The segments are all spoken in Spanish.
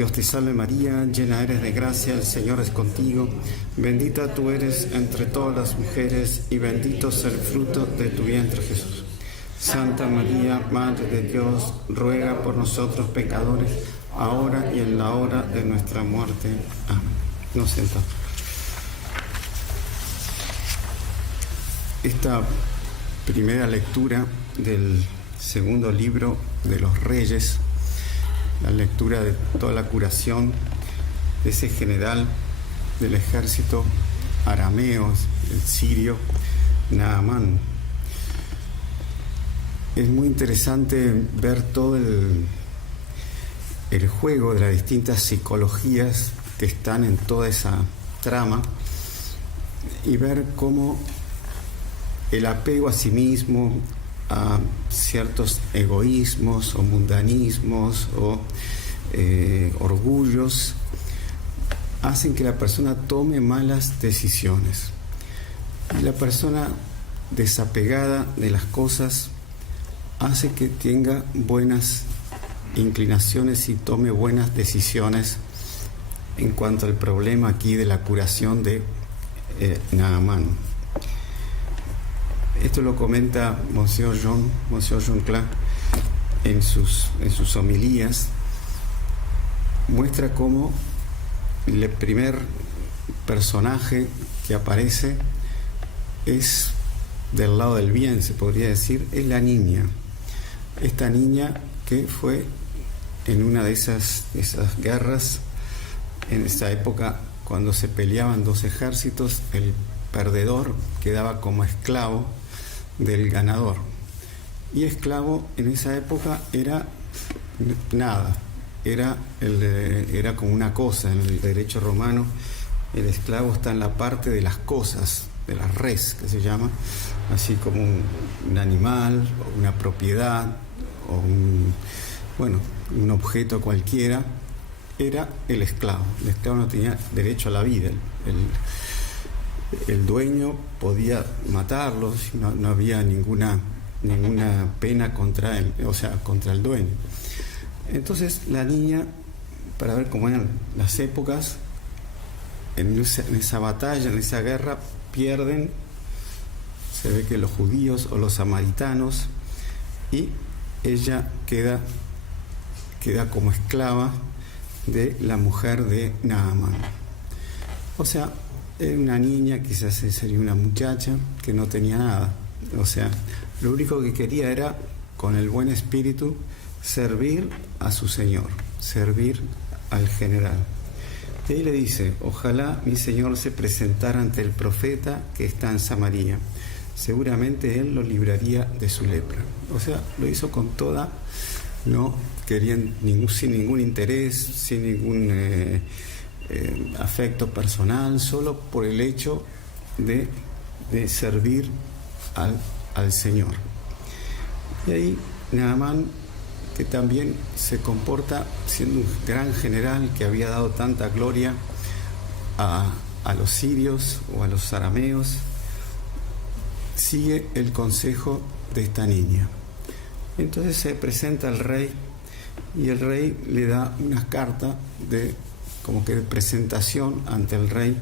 Dios te salve María, llena eres de gracia, el Señor es contigo, bendita tú eres entre todas las mujeres y bendito es el fruto de tu vientre Jesús. Santa María, Madre de Dios, ruega por nosotros pecadores, ahora y en la hora de nuestra muerte. Amén. Nos sentamos. Esta primera lectura del segundo libro de los Reyes, la lectura de toda la curación de ese general del ejército arameo, el sirio Naamán. Es muy interesante ver todo el juego de las distintas psicologías que están en toda esa trama y ver cómo el apego a sí mismo, a ciertos egoísmos o mundanismos o orgullos hacen que la persona tome malas decisiones. Y la persona desapegada de las cosas hace que tenga buenas inclinaciones y tome buenas decisiones en cuanto al problema aquí de la curación de Naamán. Esto lo comenta Monsieur John Clark en sus homilías. Muestra cómo el primer personaje que aparece es del lado del bien, se podría decir, es la niña. Esta niña que fue en una de esas guerras, en esa época cuando se peleaban dos ejércitos, el perdedor quedaba como esclavo del ganador. Y esclavo en esa época era nada, era como una cosa. En el derecho romano el esclavo está en la parte de las cosas, de la res, que se llama, así como un animal, o una propiedad, o un objeto cualquiera, era el esclavo. El esclavo no tenía derecho a la vida. El dueño podía matarlos, no había ninguna pena contra él, o sea, contra el dueño. Entonces la niña, para ver cómo eran las épocas, en esa batalla, en esa guerra, pierden, se ve que los judíos o los samaritanos, y ella queda como esclava de la mujer de Naamán. O sea, era una niña, quizás sería una muchacha que no tenía nada. O sea, lo único que quería era, con el buen espíritu, servir a su Señor, servir al general. Y ahí le dice: ojalá mi Señor se presentara ante el profeta que está en Samaria. Seguramente él lo libraría de su lepra. O sea, lo hizo con toda, no querían sin ningún interés, sin ningún afecto personal, solo por el hecho de servir al Señor. Y ahí Naamán, que también se comporta siendo un gran general que había dado tanta gloria a los sirios o a los arameos, sigue el consejo de esta niña. Entonces se presenta al rey y el rey le da una carta de presentación ante el rey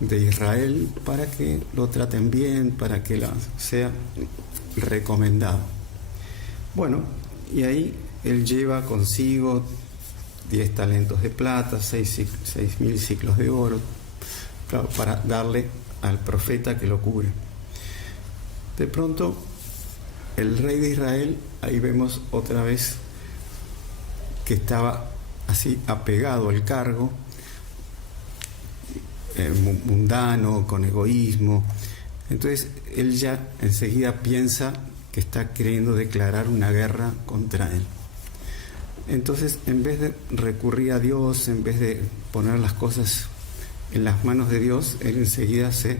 de Israel para que lo traten bien, para que sea recomendado. Bueno, y ahí él lleva consigo 10 talentos de plata, 6.000 ciclos de oro, claro, para darle al profeta que lo cure. De pronto, el rey de Israel, ahí vemos otra vez que estaba así apegado al cargo, mundano, con egoísmo. Entonces él ya enseguida piensa que está queriendo declarar una guerra contra él. Entonces, en vez de recurrir a Dios, en vez de poner las cosas en las manos de Dios, él enseguida se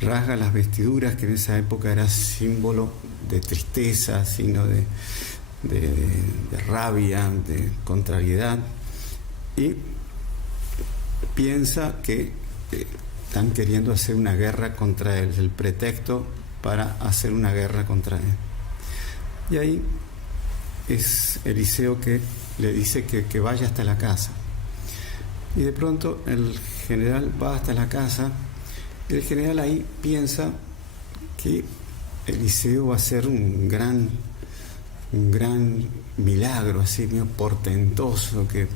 rasga las vestiduras, que en esa época era símbolo de tristeza, signo de rabia, de contrariedad, y piensa que están queriendo hacer una guerra contra él, el pretexto para hacer una guerra contra él. Y ahí es Eliseo que le dice que vaya hasta la casa. Y de pronto el general va hasta la casa, y el general ahí piensa que Eliseo va a hacer un gran milagro, así medio portentoso, que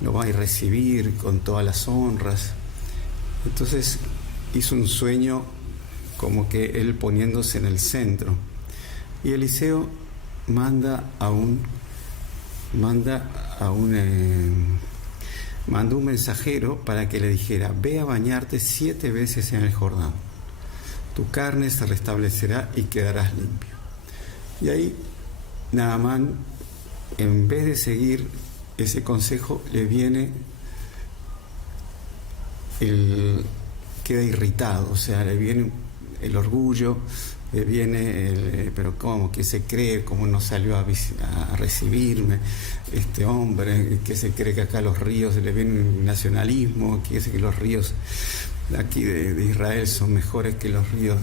lo va a recibir con todas las honras. Entonces hizo un sueño como que él poniéndose en el centro. Y Eliseo mandó un mensajero para que le dijera: ve a bañarte 7 veces en el Jordán, tu carne se restablecerá y quedarás limpio. Y ahí Naamán, en vez de seguir ese consejo, le viene queda irritado, o sea, le viene el orgullo, le viene pero ¿cómo? ¿Qué se cree? ¿Cómo no salió a recibirme este hombre? ¿Qué se cree que acá los ríos? Le viene un nacionalismo, que dice que los ríos de aquí de Israel son mejores que los ríos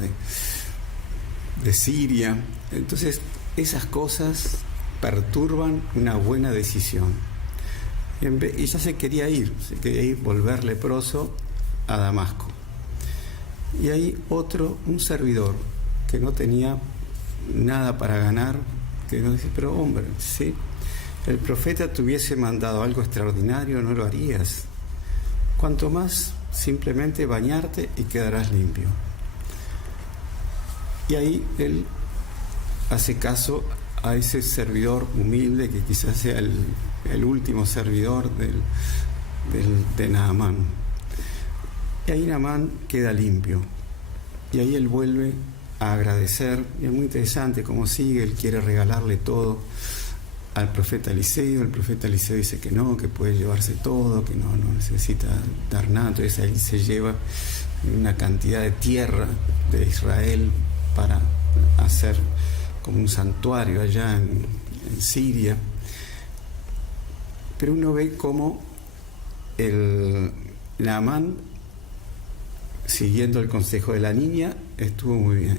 de Siria. Entonces esas cosas perturban una buena decisión. Y ya se quería ir, volver leproso a Damasco. Y ahí un servidor que no tenía nada para ganar, que nos dice: pero hombre, si el profeta te hubiese mandado algo extraordinario, no lo harías. Cuanto más simplemente bañarte y quedarás limpio. Y ahí él hace caso a ese servidor humilde, que quizás sea el último servidor de Naamán. Y ahí Naamán queda limpio. Y ahí él vuelve a agradecer. Y es muy interesante cómo sigue. Él quiere regalarle todo al profeta Eliseo. El profeta Eliseo dice que no, que puede llevarse todo, que no necesita dar nada. Entonces ahí se lleva una cantidad de tierra de Israel para hacer como un santuario allá en Siria. Pero uno ve cómo el Naamán, siguiendo el consejo de la niña, estuvo muy bien.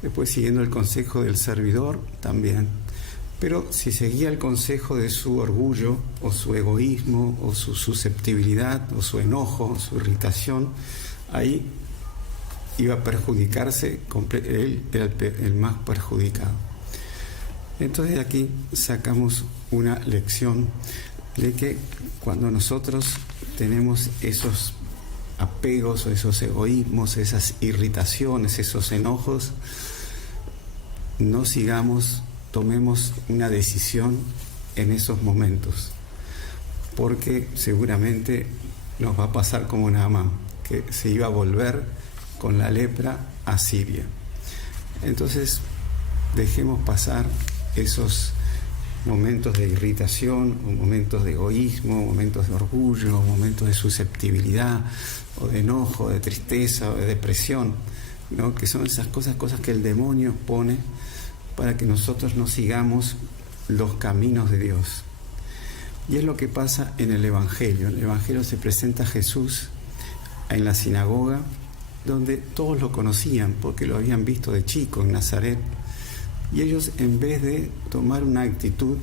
Después, siguiendo el consejo del servidor, también. Pero si seguía el consejo de su orgullo, o su egoísmo, o su susceptibilidad, o su enojo, su irritación, ahí iba a perjudicarse, él era el más perjudicado. Entonces, de aquí sacamos una lección de que cuando nosotros tenemos esos apegos, o esos egoísmos, esas irritaciones, esos enojos, no tomemos una decisión en esos momentos, porque seguramente nos va a pasar como Naamán, que se iba a volver con la lepra a Siria. Entonces, dejemos pasar esos momentos de irritación, o momentos de egoísmo, momentos de orgullo, momentos de susceptibilidad, o de enojo, de tristeza, o de depresión, ¿no? Que son esas cosas que el demonio pone para que nosotros no sigamos los caminos de Dios. Y es lo que pasa en el Evangelio. En el Evangelio se presenta a Jesús en la sinagoga, donde todos lo conocían porque lo habían visto de chico en Nazaret. Y ellos, en vez de tomar una actitud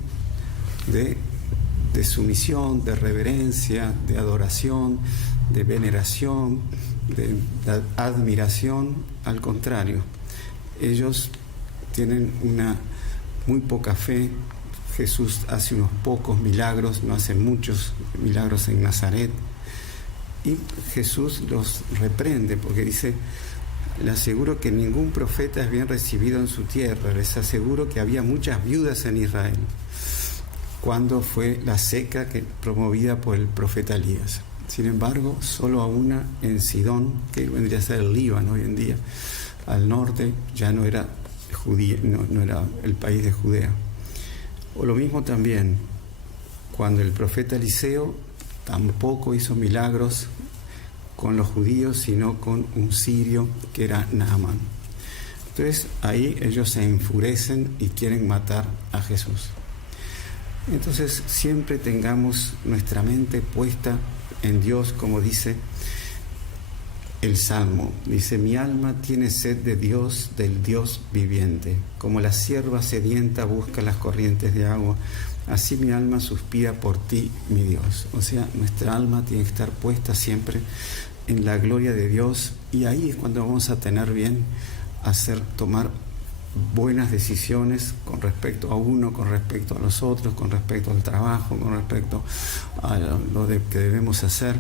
de sumisión, de reverencia, de adoración, de veneración, de admiración, al contrario, ellos tienen una muy poca fe. Jesús hace unos pocos milagros, no hace muchos milagros en Nazaret, y Jesús los reprende porque dice: les aseguro que ningún profeta es bien recibido en su tierra. Les aseguro que había muchas viudas en Israel cuando fue la seca promovida por el profeta Elías. Sin embargo, solo a una en Sidón, que vendría a ser el Líbano hoy en día, al norte, ya no era no era el país de Judea. O lo mismo también, cuando el profeta Eliseo tampoco hizo milagros con los judíos, sino con un sirio que era Naamán. Entonces ahí ellos se enfurecen y quieren matar a Jesús. Entonces siempre tengamos nuestra mente puesta en Dios, como dice el Salmo. Dice: mi alma tiene sed de Dios, del Dios viviente. Como la sierva sedienta busca las corrientes de agua, así mi alma suspira por ti, mi Dios. O sea, nuestra alma tiene que estar puesta siempre en la gloria de Dios, y ahí es cuando vamos a tener bien tomar buenas decisiones con respecto a uno, con respecto a los otros, con respecto al trabajo, con respecto a que debemos hacer,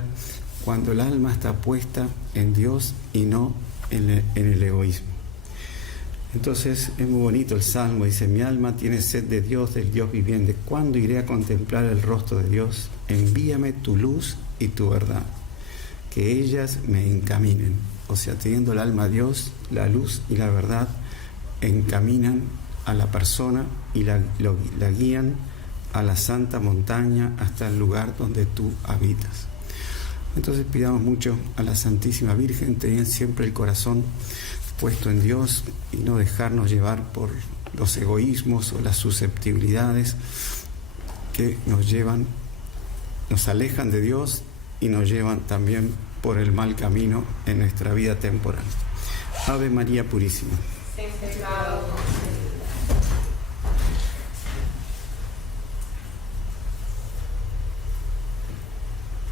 cuando el alma está puesta en Dios y no en el egoísmo. Entonces es muy bonito el Salmo, dice: mi alma tiene sed de Dios, del Dios viviente. ¿Cuándo iré a contemplar el rostro de Dios? Envíame tu luz y tu verdad, que ellas me encaminen. O sea, teniendo el alma a Dios, la luz y la verdad encaminan a la persona y la guían a la santa montaña, hasta el lugar donde tú habitas. Entonces pidamos mucho a la Santísima Virgen, tener siempre el corazón puesto en Dios y no dejarnos llevar por los egoísmos o las susceptibilidades que nos alejan de Dios y nos llevan también por el mal camino en nuestra vida temporal. Ave María Purísima. Sin pecado